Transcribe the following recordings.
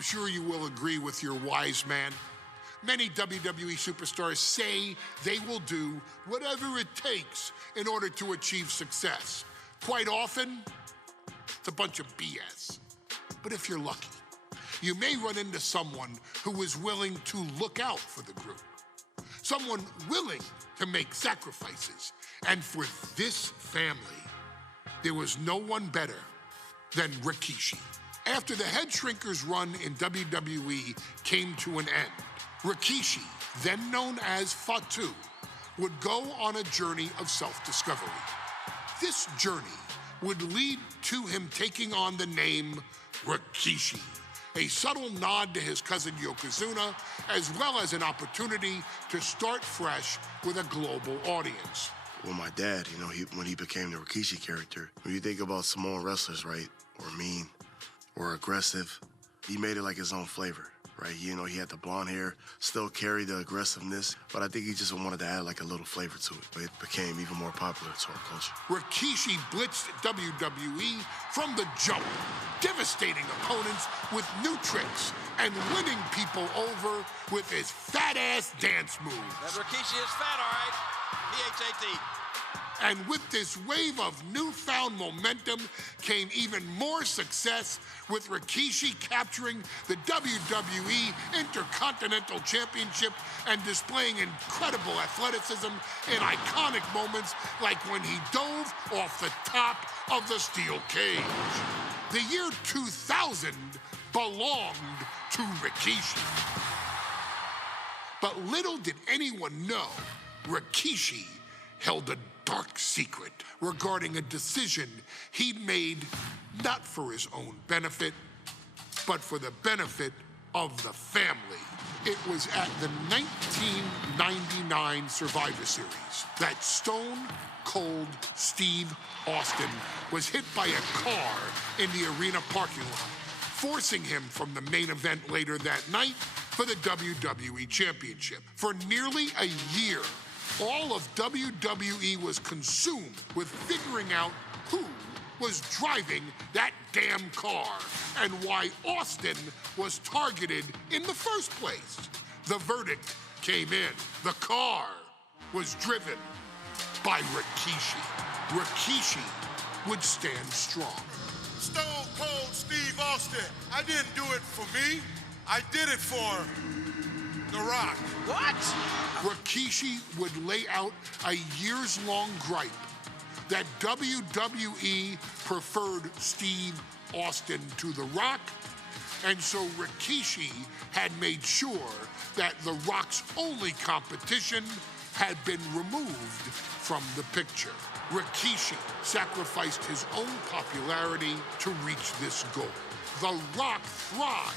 I'm sure you will agree with your wise man. Many WWE superstars say they will do whatever it takes in order to achieve success. Quite often, it's a bunch of BS. But if you're lucky, you may run into someone who is willing to look out for the group. Someone willing to make sacrifices. And for this family, there was no one better than Rikishi. After the Head Shrinkers run in WWE came to an end, Rikishi, then known as Fatu, would go on a journey of self-discovery. This journey would lead to him taking on the name Rikishi, a subtle nod to his cousin Yokozuna, as well as an opportunity to start fresh with a global audience. Well, my dad, when he became the Rikishi character, when you think about Samoan wrestlers, right, or mean, or aggressive, he made it like his own flavor, right? He had the blonde hair, still carried the aggressiveness, but I think he just wanted to add like a little flavor to it. But it became even more popular to our culture. Rikishi blitzed WWE from the jump, devastating opponents with new tricks and winning people over with his fat-ass dance moves. That Rikishi is fat, all right. P-H-A-T. And with this wave of newfound momentum came even more success, with Rikishi capturing the WWE Intercontinental Championship and displaying incredible athleticism in iconic moments like when he dove off the top of the steel cage. The year 2000 belonged to Rikishi. But little did anyone know, Rikishi held a dark secret regarding a decision he'd made not for his own benefit, but for the benefit of the family. It was at the 1999 Survivor Series that Stone Cold Steve Austin was hit by a car in the arena parking lot, forcing him from the main event later that night for the WWE Championship. For nearly a year, all of WWE was consumed with figuring out who was driving that damn car and why Austin was targeted in the first place. The verdict came in. The car was driven by Rikishi. Rikishi would stand strong. Stone Cold Steve Austin, I didn't do it for me. I did it for The Rock. What? Rikishi would lay out a years-long gripe that WWE preferred Steve Austin to The Rock, and so Rikishi had made sure that The Rock's only competition had been removed from the picture. Rikishi sacrificed his own popularity to reach this goal. The Rock thrived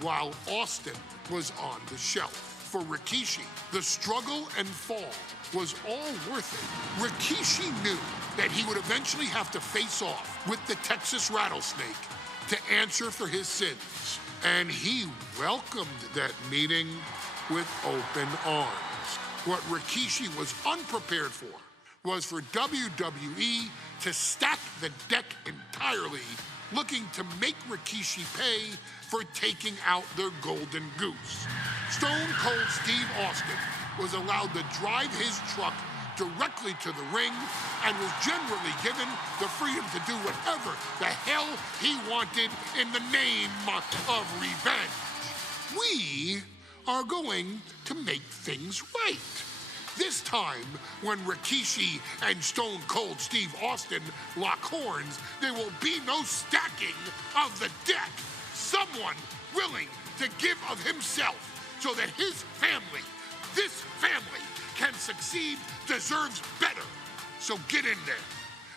while Austin was on the shelf. For Rikishi, the struggle and fall was all worth it. Rikishi knew that he would eventually have to face off with the Texas Rattlesnake to answer for his sins. And he welcomed that meeting with open arms. What Rikishi was unprepared for was for WWE to stack the deck entirely, looking to make Rikishi pay for taking out their golden goose. Stone Cold Steve Austin was allowed to drive his truck directly to the ring and was generally given the freedom to do whatever the hell he wanted in the name of revenge. We are going to make things right. This time, when Rikishi and Stone Cold Steve Austin lock horns, there will be no stacking of the deck. Someone willing to give of himself so that his family, this family, can succeed, deserves better. So get in there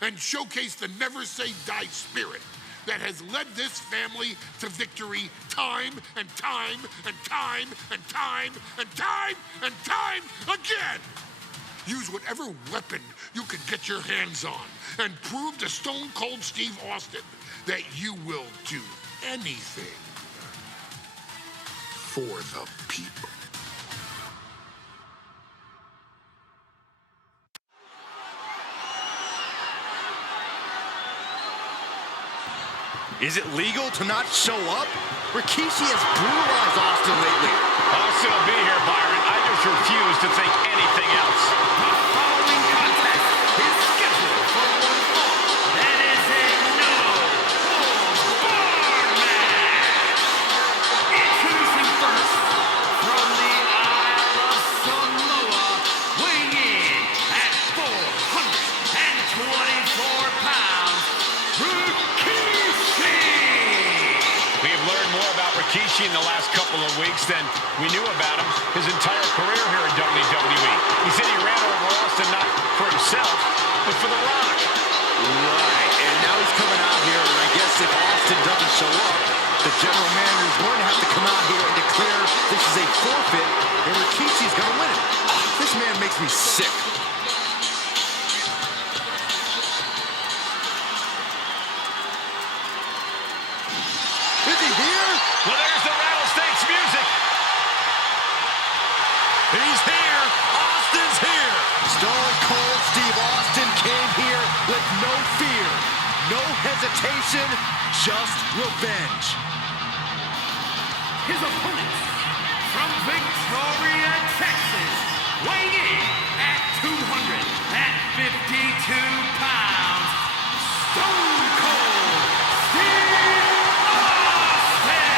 and showcase the never say die spirit that has led this family to victory time and time and time and time and time and time again. Use whatever weapon you can get your hands on and prove to Stone Cold Steve Austin that you will do anything for the people. Is it legal to not show up? Rikishi has brutalized Austin lately. Austin will be here, Byron. I just refuse to think anything else. The following contest is scheduled for one fall. That is a no-holds-barred match. Introducing first, from the Isle of Samoa, weighing in at 424 pounds, Rikishi. We have learned more about Rikishi in the last couple of weeks than we knew about him his entire career here in WWE. He said he ran over Austin not for himself, but for The Rock. Right, and now he's coming out here, and I guess if Austin doesn't show up, the general manager is going to have to come out here and declare this is a forfeit, and Rikishi's going to win it. This man makes me sick. Is he here? Well, there's the rattlesnakes music. He's here. Austin's here. Stone Cold Steve Austin came here with no fear, no hesitation, just revenge. His opponent, from Victoria, Texas, weighing in at 252 pounds, Stone Cold Steve Austin.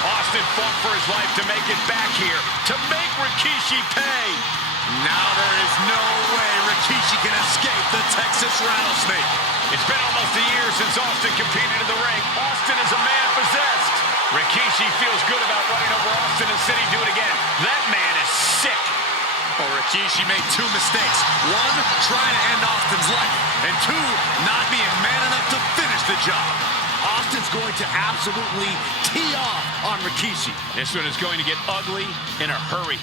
Austin fought for his life to make it back here, to make Rikishi pay. Now there is no way Rikishi can escape the Texas rattlesnake. It's been almost a year since Austin competed in the ring. Austin is a man possessed. Rikishi feels good about running over Austin and said he'd do it again. That man is sick. Oh, Rikishi made two mistakes. One, trying to end Austin's life. And two, not being man enough to finish the job. Austin's going to absolutely tee off on Rikishi. This one is going to get ugly in a hurry.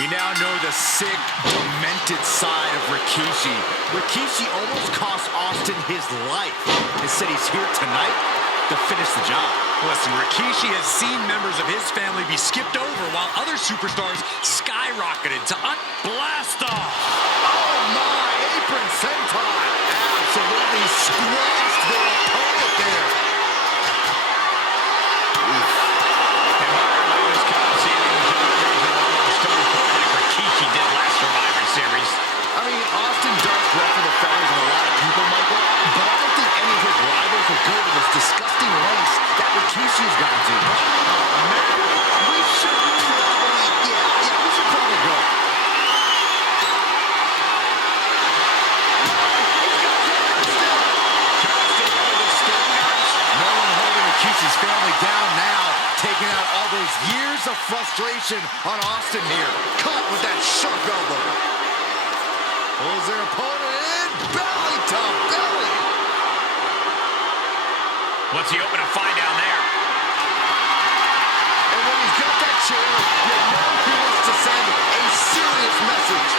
We now know the sick, demented side of Rikishi. Rikishi almost cost Austin his life and said he's here tonight to finish the job. Listen, Rikishi has seen members of his family be skipped over while other superstars skyrocketed to blast off. Oh my, apron senton. Absolutely squashed their opponent there. Rikishi did last Survivor Series. I mean, Austin does ruffle the feathers of a lot of people, Michael, but I don't think any of his rivals will go to this disgusting lengths that Rikishi's gone to. We should probably go. No one holding Rikishi's family down now, taking out all those years of frustration on Austin here. Cut with that sharp elbow. Pulls their opponent in, belly to belly. What's he hoping to find down there? And when he's got that chair, you know he wants to send a serious message.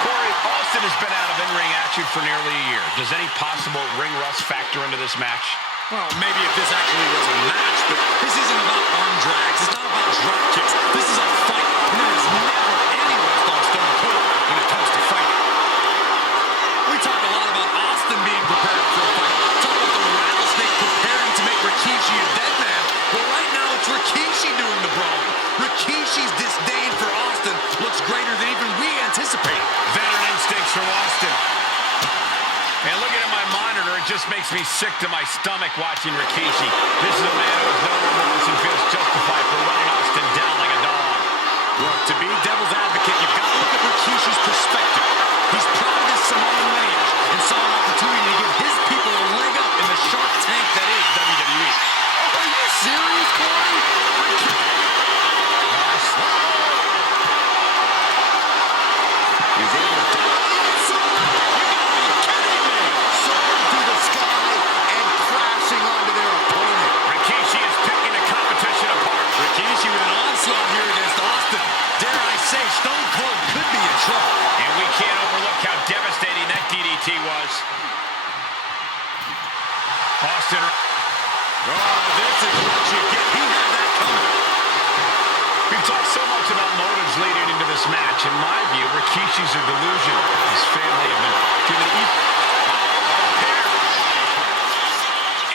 Corey, Austin has been out of in-ring action for nearly a year. Does any possible ring rust factor into this match? Well, maybe if this actually was a match, but this isn't about arm drags. It's not about drop kicks. This is a fight, and there is never any rest on Stone Cold when it comes to fighting. We talk a lot about Austin being prepared for a fight. Talk about the rattlesnake preparing to make Rikishi a dead man. Well, right now it's Rikishi doing the brawling. Rikishi's disdain for Austin looks greater than even we anticipated. Veteran instincts from Austin. And looking at my monitor, it just makes me sick to my stomach watching Rikishi. This is a man who has no remorse and feels justified for running Austin down like a dog. Look, to be devil's advocate, you've got to look at Rikishi's perspective. He's proud of his Samoan lineage and saw an opportunity to give his people a leg up in the shark tank that is WWE. Oh, are you serious, Corey? He's able to dive inside. You gotta be kidding me. Soaring through the sky and crashing onto their opponent. Rikishi is picking the competition apart. Rikishi with an onslaught here against Austin. Dare I say, Stone Cold could be in trouble. And we can't overlook how devastating that DDT was. Austin. Oh, this is what you get. He had that coming. We've talked so much about motives leading into this match. In my view, Rikishi's a delusion. His family have been given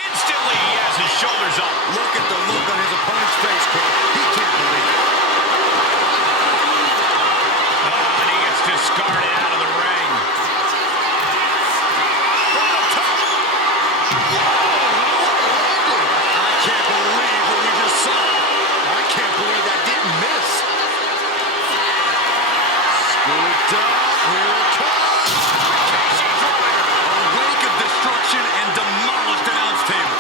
instantly, he has his shoulders up. Look at the look on his opponent's face, Cole. He can't believe it. Oh, and he gets discarded out of the ring. From the top. I can't believe what we just saw. I can't believe that didn't miss. Scooped up. Here it comes. Rikishi driver. A wake of destruction and demolished announce table.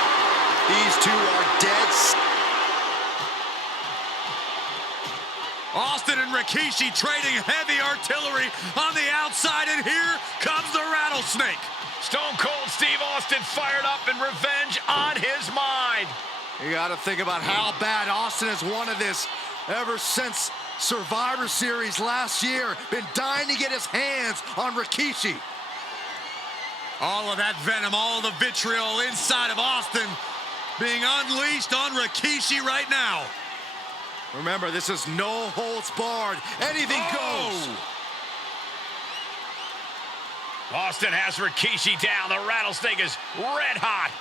These two are dead. Austin and Rikishi trading heavy artillery on the outside, and here comes the rattlesnake. Stone Cold Steve Austin fired up and revenge on his mind. You got to think about how bad Austin has wanted this ever since Survivor Series last year. Been dying to get his hands on Rikishi. All of that venom, all the vitriol inside of Austin being unleashed on Rikishi right now. Remember, this is no holds barred. Anything goes. Austin has Rikishi down. The rattlesnake is red hot.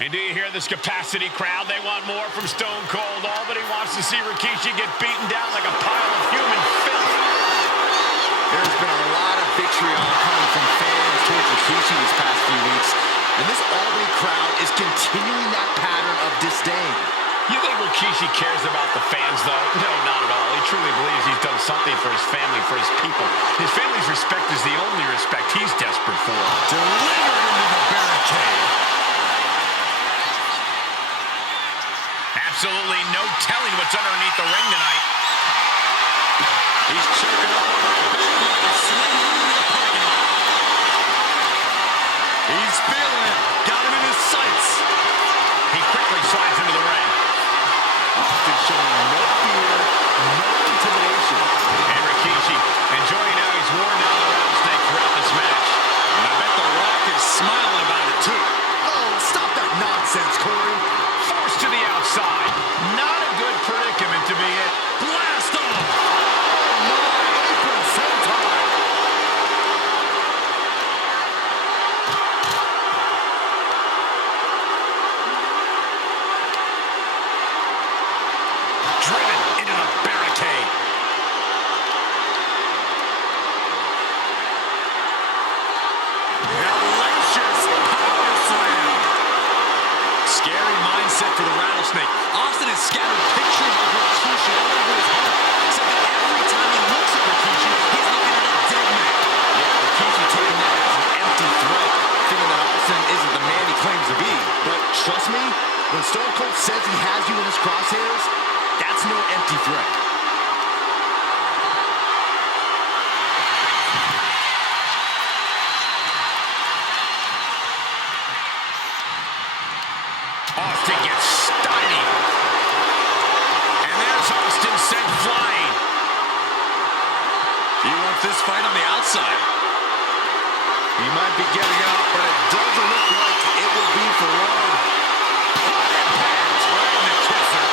And do you hear this capacity crowd? They want more from Stone Cold. All that he wants to see Rikishi get beaten down like a pile of human filth. There's been a lot of vitriol coming from fans towards Rikishi these past few weeks. And this Albany crowd is continuing that pattern of disdain. You think Rikishi cares about the fans, though? No, not at all. He truly believes he's done something for his family, for his people. His family's respect is the only respect he's desperate for. Delivered into the barricade. Absolutely no telling what's underneath the ring tonight. He's choking up on the big and slinging into the parking lot. He's feeling it. Got him in his sights. He quickly slides into the ring. Austin showing no fear, no intimidation. And Rikishi enjoying how he's worn down the rattlesnake throughout this match. And I bet The Rock is smiling about it, too. Oh, stop that nonsense, Corey. Forced to the outside. Not a good predicament to be in. Blast off. Oh, my apron senton. Driven into the barricade. Hellacious power slam. Scary mindset for the rattlesnake. Austin has scattered pictures of Rikishi all over his home. So that every time he looks at Rikishi, he's looking at a dead man. Yeah, Rikishi taking that as an empty threat, thinking that Austin isn't the man he claims to be. But trust me, when Stone Cold says he has you in his crosshairs, that's no empty threat. Austin gets stymied. And there's Austin sent flying. You want this fight on the outside? He might be getting out, but it doesn't look like it will be for long. What impact! Right in the kisser.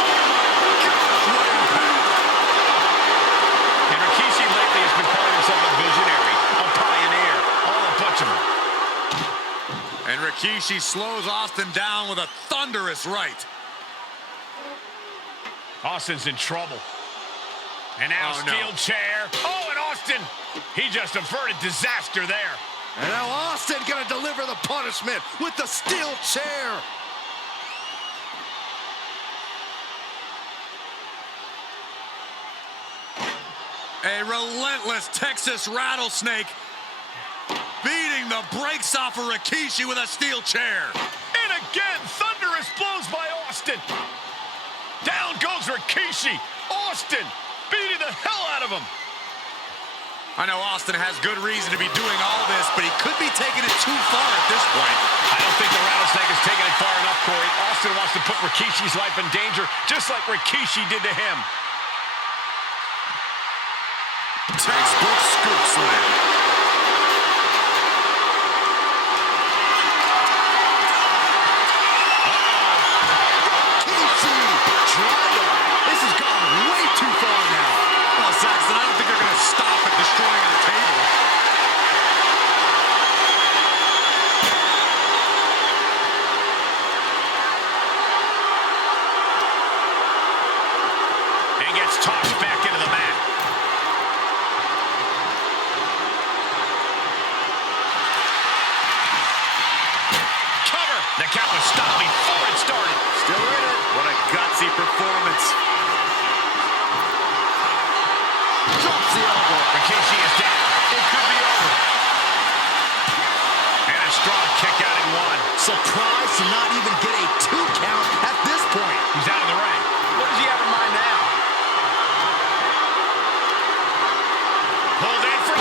Oh my gosh, what impact! And Rikishi lately has been calling himself a visionary, a pioneer, all a bunch of them. And Rikishi slows Austin down with a thunderous right. Austin's in trouble. And now Oh, steel no. chair. Oh, and Austin, he just averted disaster there. And now Austin gonna deliver the punishment with the steel chair. A relentless Texas rattlesnake beating the brakes off of Rikishi with a steel chair. And again, thunderous blows by Austin. Down goes Rikishi. Austin beating the hell out of him. I know Austin has good reason to be doing all this, but he could be taking it too far at this point. I don't think the rattlesnake is taking it far enough, Corey. Austin wants to put Rikishi's life in danger, just like Rikishi did to him. Textbook scoop slam. surprised to not even get a 2 count at this point. He's out of the ring. What does he have in mind now? Pulled in for...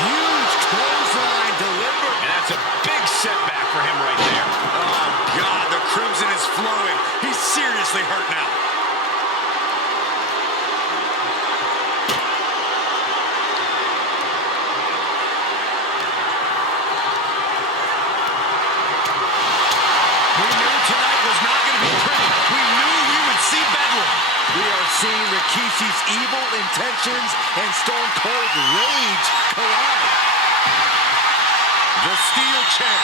Huge clothesline delivered. And that's a big setback for him right there. Oh, God, the crimson is flowing. He's seriously hurt now. We knew tonight was not going to be pretty. We knew we would see bedlam. We are seeing Rikishi's evil intentions and Stone Cold rage collide. The steel chair.